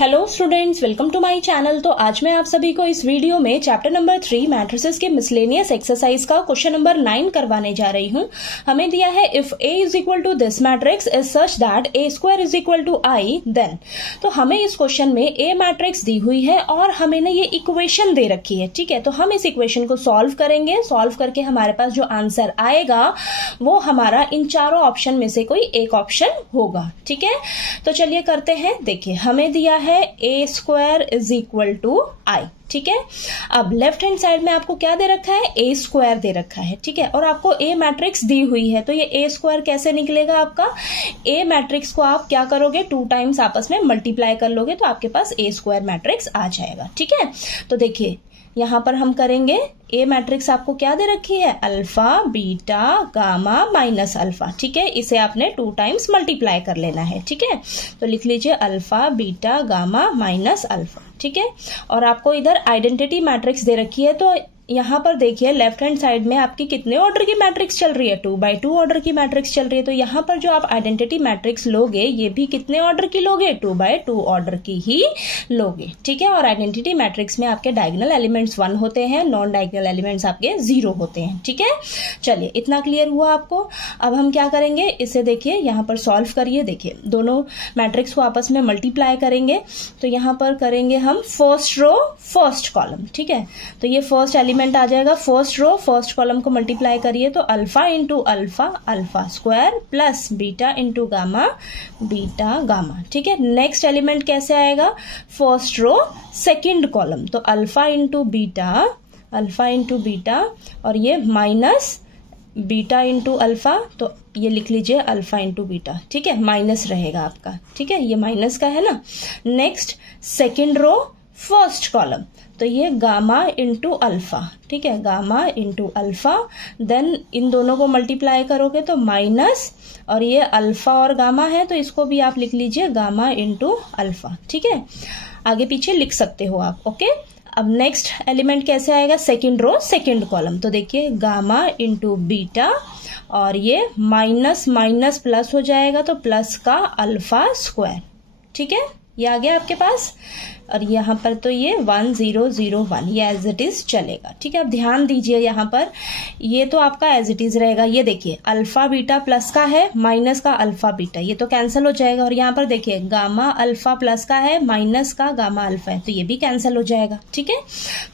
Hello students, welcome to my channel. तो आज मैं आप सभी को इस वीडियो में चैप्टर नंबर 3 मैट्रिसेस के मिसलेनियस एक्सरसाइज का क्वेश्चन नंबर 9 करवाने जा रही हूं। हमें दिया है if A is equal to this matrix is such that A square is equal to I then. तो हमें इस क्वेश्चन में A मैट्रिक्स दी हुई है और हमें ना ये इक्वेशन दे रखी है। ठीक है, तो हम इस इक्वेशन को सॉल्व करेंगे। सॉल्व करके हमारे पास जो आंसर आएगा वो हमारा इन चारों ऑप्शन में से कोई एक ऑप्शन होगा। ठीक है, तो चलिए करते हैं। देखिए, हमें दिया है A square is equal to I। ठीक है, अब लेफ्ट हैंड साइड में आपको क्या दे रखा है? A स्क्वायर दे रखा है। ठीक है, और आपको A मैट्रिक्स दी हुई है, तो ये A स्क्वायर कैसे निकलेगा आपका? A मैट्रिक्स को आप क्या करोगे? 2 टाइम्स आपस में मल्टीप्लाई कर लोगे तो आपके पास A स्क्वायर मैट्रिक्स आ जाएगा। ठीक है, तो देखिए यहां पर हम करेंगे। A मैट्रिक्स आपको क्या दे रखी है? Alpha, beta, gamma minus alpha. ठीक है, इसे आपने 2 टाइम्स मल्टीप्लाई कर लेना है। ठीक है, तो लिख लीजिए alpha, beta, gamma minus alpha. ठीक है, और आपको इधर आइडेंटिटी मैट्रिक्स दे रखी है, तो यहां पर देखिए लेफ्ट हैंड साइड में आपकी कितने ऑर्डर की मैट्रिक्स चल रही है? 2x2 ऑर्डर की मैट्रिक्स चल रही है। तो यहां पर जो आप आइडेंटिटी मैट्रिक्स लोगे ये भी कितने ऑर्डर की लोगे? 2x2 ऑर्डर की ही लोगे। ठीक है, और आइडेंटिटी मैट्रिक्स में आपके डायगोनल एलिमेंट्स 1 होते हैं, नॉन डायगोनल एलिमेंट्स आपके 0 होते हैं। ठीक है, चलिए इतना क्लियर हुआ आपको। अब हम क्या करेंगे? इसे देखिए यहां पर सॉल्व करिए। देखिए दोनों मैट्रिक्स को आपस में मल्टीप्लाई करेंगे, तो यहां पर करेंगे हम फर्स्ट रो फर्स्ट कॉलम। ठीक है, तो ये फर्स्ट एलिमेंट आ जाएगा। फर्स्ट रो फर्स्ट कॉलम को मल्टीप्लाई करिए तो alpha into alpha alpha square plus beta into gamma beta gamma. ठीक है, नेक्स्ट एलिमेंट कैसे आएगा? फर्स्ट रो सेकंड कॉलम, तो अल्फा इंटू बीटा और ये माइनस बीटा इंटू अल्फा, तो ये लिख लीजिए अल्फा इंटू बीटा। ठीक है, माइनस रहेगा आपका। ठीक है, ये माइनस का है ना। Next second row first column, तो ये गामा इंटू अल्फा। ठीक है, गामा इंटू अल्फा, देन इन दोनों को मल्टीप्लाई करोगे तो माइनस, और ये अल्फा और गामा है तो इसको भी आप लिख लीजिए गामा इंटू अल्फा। ठीक है, आगे पीछे लिख सकते हो आप। ओके, अब नेक्स्ट एलिमेंट कैसे आएगा? सेकंड रो सेकंड कॉलम, तो देखिए गामा इंटू बीटा और ये माइनस माइनस प्लस हो जाएगा तो प्लस का अल्फा स्क्वायर। ठीक है, ये आ गया आपके पास, और यहाँ पर तो ये 1 0 0 1 ये एज इट इज चलेगा। ठीक है, अब ध्यान दीजिए यहाँ पर ये तो आपका एज इट इज रहेगा। ये देखिए अल्फा बीटा प्लस का है माइनस का अल्फा बीटा, ये तो कैंसिल हो जाएगा। और यहाँ पर देखिए गामा अल्फा प्लस का है माइनस का गामा अल्फा है, तो ये भी कैंसिल हो जाएगा। ठीक है,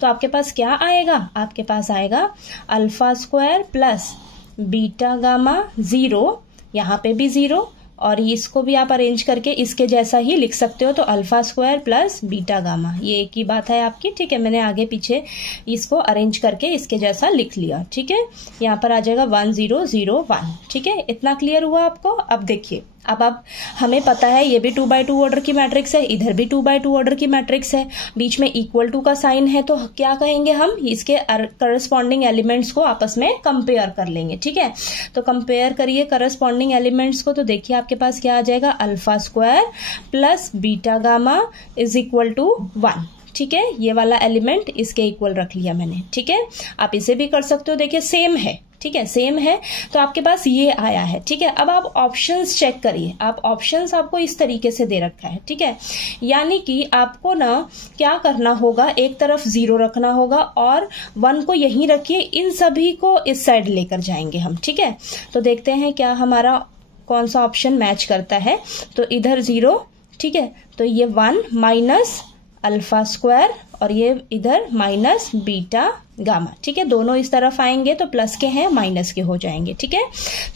तो आपके पास क्या आएगा? आपके पास आएगा alpha square plus beta gamma 0, यहाँ पे भी 0, और इसको भी आप अरेंज करके इसके जैसा ही लिख सकते हो, तो alpha square plus beta gamma, ये एक ही बात है आपकी। ठीक है, मैंने आगे पीछे इसको अरेंज करके इसके जैसा लिख लिया। ठीक है, यहाँ पर आ जाएगा 1 0 0 1। ठीक है, इतना क्लियर हुआ आपको? अब देखिए, अब हमें पता है ये भी 2x2 ऑर्डर की मैट्रिक्स है, इधर भी 2x2 ऑर्डर की मैट्रिक्स है, बीच में इक्वल टू का साइन है, तो क्या कहेंगे हम? इसके करस्पॉन्डिंग एलिमेंट्स को आपस में कंपेयर कर लेंगे। ठीक है, तो कंपेयर करिए करस्पॉन्डिंग एलिमेंट्स को, तो देखिए आपके पास क्या आ जाएगा? Alpha square plus beta gamma is equal to 1। ठीक है, ये वाला एलिमेंट इसके इक्वल रख लिया मैंने। ठीक है, आप इसे भी कर सकते हो। देखिए सेम है। ठीक है, सेम है, तो आपके पास ये आया है। ठीक है, अब आप ऑप्शंस चेक करिए। आप ऑप्शंस आपको इस तरीके से दे रखा है। ठीक है, यानी कि आपको ना क्या करना होगा? एक तरफ 0 रखना होगा और 1 को यहीं रखिए, इन सभी को इस साइड लेकर जाएंगे हम। ठीक है, तो देखते हैं क्या हमारा कौन सा ऑप्शन मैच करता है। तो इधर 0, ठीक है, तो ये 1 माइनस अल्फा स्क्वायर और ये इधर माइनस बीटा गामा। ठीक है, दोनों इस तरफ आएंगे तो प्लस के हैं माइनस के हो जाएंगे। ठीक है,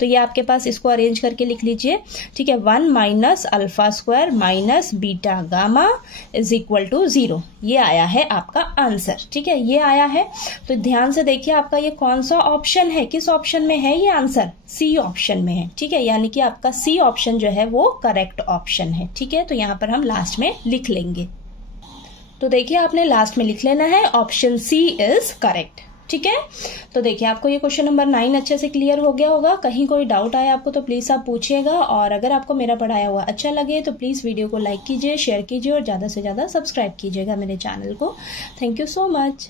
तो ये आपके पास इसको अरेंज करके लिख लीजिए। ठीक है, 1 minus alpha square minus beta gamma is equal to 0, ये आया है आपका आंसर। ठीक है, ये आया है, तो ध्यान से देखिए आपका ये कौन सा ऑप्शन है, किस ऑप्शन में है ये आंसर? सी ऑप्शन में है। ठीक है, यानी कि आपका सी ऑप्शन जो है वो करेक्ट ऑप्शन है। ठीक है, तो यहाँ पर हम लास्ट में लिख लेंगे। तो देखिए आपने लास्ट में लिख लेना है ऑप्शन सी इज करेक्ट। ठीक है, तो देखिए आपको ये क्वेश्चन नंबर 9 अच्छे से क्लियर हो गया होगा। कहीं कोई डाउट आया आपको तो प्लीज आप पूछिएगा, और अगर आपको मेरा पढ़ाया हुआ अच्छा लगे तो प्लीज वीडियो को लाइक कीजिए, शेयर कीजिए और ज्यादा से ज्यादा सब्सक्राइब कीजिएगा मेरे चैनल को। Thank you so much.